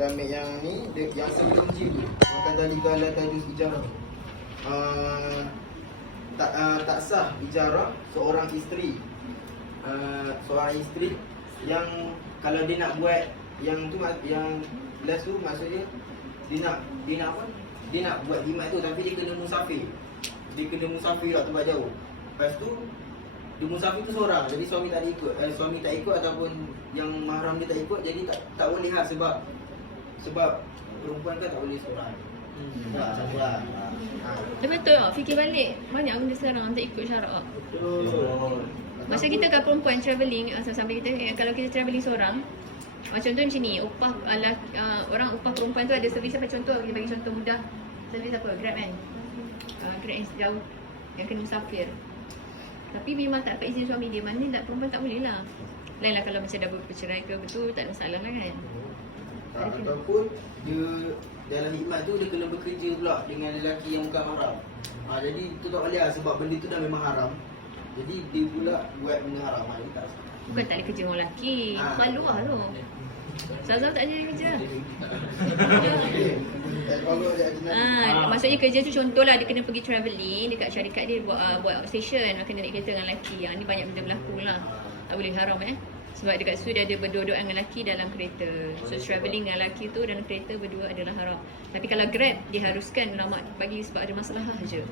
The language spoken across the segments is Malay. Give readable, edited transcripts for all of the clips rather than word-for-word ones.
Kita ambil yang ni, yang sebelum G tu. Makan zalika la tajuz ijarah. Tak sah ijarah seorang isteri. Seorang isteri yang kalau dia nak buat yang tu, yang last tu maksudnya dia nak apa? Dia nak buat jimat tu tapi dia kena musafir. Dia kena musafir kat tempat jauh. Lepas tu dia musafir tu seorang. Jadi suami tak ikut. Suami tak ikut ataupun yang mahram dia tak ikut, jadi tak boleh lah sebab perempuan kan tak boleh seorang. Tak seorang. Dia betul tak? Fikir balik, banyak benda sekarang tak ikut syarak. Betul. Masa kita kat perempuan travelling, sampai kita kalau kita travelling seorang, macam contoh macam ni, upah orang upah perempuan tu ada servis apa, contoh kita bagi contoh mudah, servis apa? Grab kan? Grab yang jauh, yang kena musafir. Tapi memang tak dapat izin suami dia, mana tak, perempuan tak boleh lah. Lain lah kalau macam dah bercerai ke, betul tak ada masalah lah kan. Ataupun dia dalam hikmat tu dia kena bekerja pula dengan lelaki yang bukan mahram. Jadi tu tak boleh lah sebab benda tu dah memang haram. Jadi dia pula buat benda haram. Dia tak sah. Bukan tak boleh kerja dengan lelaki, malu lah tu. Zazal tak ada kerja. Maksudnya kerja tu contohlah dia kena pergi travelling dekat syarikat dia buat station, kena naik kereta dengan lelaki. Yang ni banyak benda berlaku lah. Tak boleh haram sebab dekat situ dia ada berdua-duaan dengan lelaki dalam kereta. So travelling dengan lelaki tu dalam kereta berdua adalah haram. Tapi kalau Grab diharuskan ulama bagi sebab ada masalah je.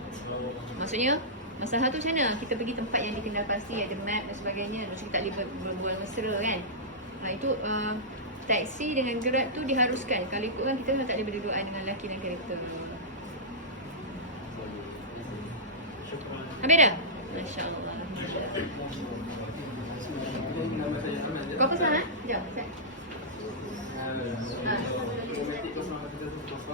Maksudnya masalah tu macam mana? Kita pergi tempat yang dikenal pasti, ada map dan sebagainya. Maksudnya kita tak boleh berbual mesra kan. Itu taksi dengan Grab tu diharuskan. Kalau ikutkan kita tak boleh berdua-duaan dengan lelaki dalam kereta. Habis dah? Masya Allah. Kau apa salah? Sekejap.